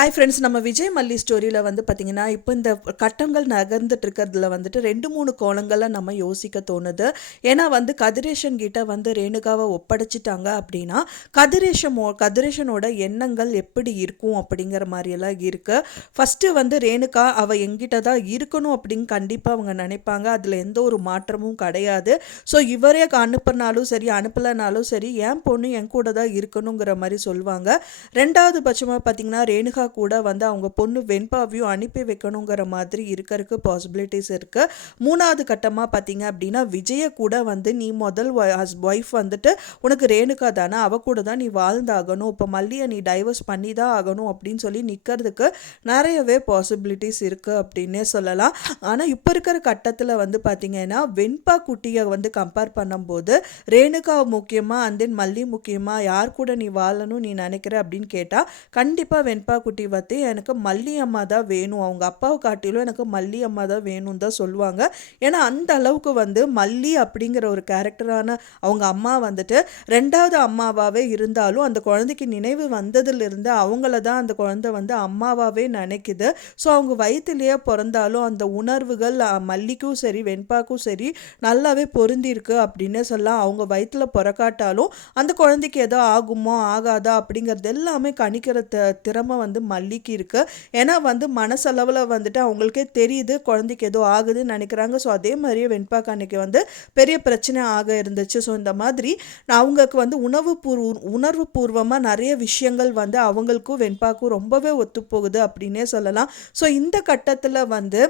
Hi friends, நம்ம விஜய் மல்லி ஸ்டோரியில் வந்து பார்த்திங்கன்னா, இப்போ இந்த கட்டங்கள் நகர்ந்துட்டு இருக்கிறதுல வந்துட்டு 2-3 கோணங்களை நம்ம யோசிக்க தோணுது. ஏன்னா வந்து கதிரேஷன் கிட்ட வந்து ரேணுகாவை ஒப்படைச்சிட்டாங்க அப்படின்னா, கதிரேஷனோட எண்ணங்கள் எப்படி இருக்கும் அப்படிங்கிற மாதிரியெல்லாம் இருக்குது. ஃபஸ்ட்டு வந்து ரேணுகா அவள் எங்கிட்ட தான் இருக்கணும் அப்படின்னு கண்டிப்பாக அவங்க நினைப்பாங்க. அதில் எந்த ஒரு மாற்றமும் கிடையாது. ஸோ இவரே அனுப்புனாலும் சரி அனுப்பலைனாலும் சரி என் பொண்ணு என் கூட தான் இருக்கணுங்கிற மாதிரி சொல்லுவாங்க. ரெண்டாவது பட்சமாக பார்த்திங்கன்னா, ரேணுகா கூட வந்து அவங்க பொண்ணு வெண்பாவையும் அனுப்பி வைக்கணுங்கிற மாதிரி இருக்கிறதுக்கு பாசிபிலிட்டிஸ் இருக்குது. மூணாவது கட்டமாக பார்த்தீங்க அப்படின்னா, விஜயை கூட வந்து நீ முதல் ஒய்ஃப் வந்துட்டு உனக்கு ரேணுகா தானே, அவ கூட தான் நீ வாழ்ந்தாகணும், இப்போ மல்லியை நீ டைவர்ஸ் பண்ணி தான் ஆகணும் அப்படின்னு சொல்லி நிற்கிறதுக்கு நிறையவே பாசிபிலிட்டிஸ் இருக்குது அப்படின்னே சொல்லலாம். ஆனால் இப்போ இருக்கிற கட்டத்தில் வந்து பார்த்திங்கன்னா, வெண்பா குட்டியை வந்து கம்பேர் பண்ணும்போது ரேணுகா முக்கியமாக அண்ட் தென் மல்லி முக்கியமாக, யார் கூட நீ வாழணும் நீ நினைக்கிற அப்படின்னு கேட்டால் கண்டிப்பாக வெண்பா குட்டி வந்து எனக்கு மல்லி அம்மா தான் வேணும், அவங்க அப்பாவை காட்டிலும் எனக்கு மல்லி அம்மா தான் வேணும்னு தான் சொல்லுவாங்க. ஏன்னா அந்த அளவுக்கு வந்து மல்லி அப்படிங்கிற ஒரு கேரக்டரான அவங்க அம்மா வந்துட்டு ரெண்டாவது அம்மாவாகவே இருந்தாலும் அந்த குழந்தைக்கு நினைவு வந்ததுலேருந்து அவங்கள தான் அந்த குழந்தை வந்து அம்மாவாகவே நினைக்குது. ஸோ அவங்க வயிற்றுலேயே பிறந்தாலும் அந்த உணர்வுகள் மல்லிக்கும் சரி வெண்பாக்கும் சரி நல்லாவே பொருந்திருக்கு அப்படின்னு சொல்லலாம். அவங்க வயிற்றில் பிறக்காட்டாலும் அந்த குழந்தைக்கு ஏதோ ஆகுமோ ஆகாதா அப்படிங்கிறது எல்லாமே கணிக்கிற திறமை வந்து மல்லிக்கு இருக்குது. ஏன்னா வந்து மனசளவில் வந்துட்டு அவங்களுக்கே தெரியுது குழந்தைக்கு ஏதோ ஆகுதுன்னு நினைக்கிறாங்க. ஸோ அதே மாதிரியே வெண்பாக்கு அன்னைக்கு வந்து பெரிய பிரச்சனை ஆக இருந்துச்சு. ஸோ இந்த மாதிரி அவங்களுக்கு வந்து உணர்வு பூர்வமாக நிறைய விஷயங்கள் வந்து அவங்களுக்கும் வெண்பாக்கும் ரொம்பவே ஒத்துப்போகுது அப்படின்னே சொல்லலாம். ஸோ இந்த கட்டத்தில் வந்து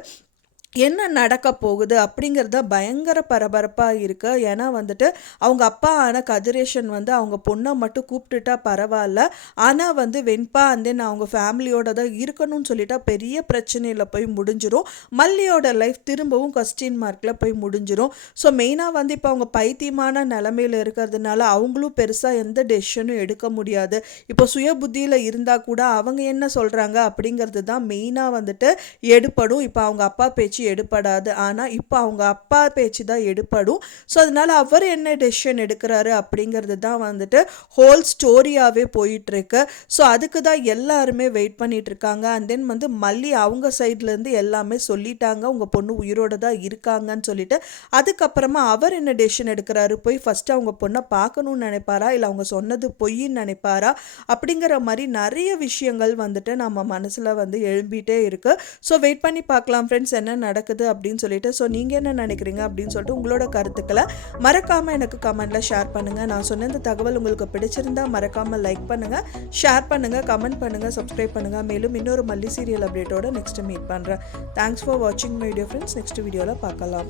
என்ன நடக்க போகுது அப்படிங்கிறத பயங்கர பரபரப்பாக இருக்குது. ஏன்னா வந்துட்டு அவங்க அப்பா ஆன கதிரேஷன் வந்து அவங்க பொண்ணை மட்டும் கூப்பிட்டுட்டா பரவாயில்ல, ஆனால் வந்து வெண்பா அண்ட் தென் அவங்க ஃபேமிலியோட தான் இருக்கணும்னு சொல்லிட்டா பெரிய பிரச்சனையில் போய் முடிஞ்சிடும். மல்லியோட லைஃப் திரும்பவும் கொஸ்டின் மார்க்கில் போய் முடிஞ்சிடும். ஸோ மெயினாக வந்து இப்போ அவங்க பைத்தியமான நிலமையில் இருக்கிறதுனால அவங்களும் பெருசாக எந்த டெசிஷனும் எடுக்க முடியாது. இப்போ சுய புத்தியில் இருந்தால் கூட அவங்க என்ன சொல்கிறாங்க அப்படிங்கிறது தான் மெயினாக வந்துட்டு எடுப்படும். இப்போ அவங்க அப்பா பேச்சு எடுப்படாது, ஆனால் இப்போ அவங்க அப்பா பேச்சு தான் எடுப்படும். ஸோ அதனால அவர் என்ன டெசிஷன் எடுக்கிறாரு அப்படிங்கிறது தான் வந்துட்டு ஹோல் ஸ்டோரியாகவே போயிட்டுருக்கு. ஸோ அதுக்கு தான் எல்லாருமே வெயிட் பண்ணிட்டு இருக்காங்க. அண்ட் தென் வந்து மல்லி அவங்க சைட்லேருந்து எல்லாமே சொல்லிட்டாங்க, உங்கள் பொண்ணு உயிரோடு தான் இருக்காங்கன்னு சொல்லிட்டு. அதுக்கப்புறமா அவர் என்ன டெசிஷன் எடுக்கிறாரு, போய் ஃபஸ்ட்டு அவங்க பொண்ணை பார்க்கணும்னு நினைப்பாரா, இல்லை அவங்க சொன்னது பொய்ன்னு நினைப்பாரா அப்படிங்கிற மாதிரி நிறைய விஷயங்கள் வந்துட்டு நம்ம மனசில் வந்து எழும்பிட்டே இருக்குது. ஸோ வெயிட் பண்ணி பார்க்கலாம் ஃப்ரெண்ட்ஸ் என்ன நடக்குது அப்படின்னு சொல்லிட்டு. ஸோ நீங்கள் என்ன நினைக்கிறீங்க அப்படின்னு சொல்லிட்டு உங்களோட கருத்துக்களை மறக்காமல் எனக்கு கமெண்ட்டில் ஷேர் பண்ணுங்கள். நான் சொன்ன இந்த தகவல் உங்களுக்கு பிடிச்சிருந்தா மறக்காமல் லைக் பண்ணுங்கள், ஷேர் பண்ணுங்கள், கமெண்ட் பண்ணுங்கள், சப்ஸ்கிரைப் பண்ணுங்கள். மேலும் இன்னொரு மல்லி சீரியல் அப்டேட்டோட நெக்ஸ்ட் மீட் பண்ணுறேன். தேங்க்ஸ் ஃபார் வாட்சிங் மை வீடியோ ஃப்ரெண்ட்ஸ். நெக்ஸ்ட் வீடியோவில் பார்க்கலாம்.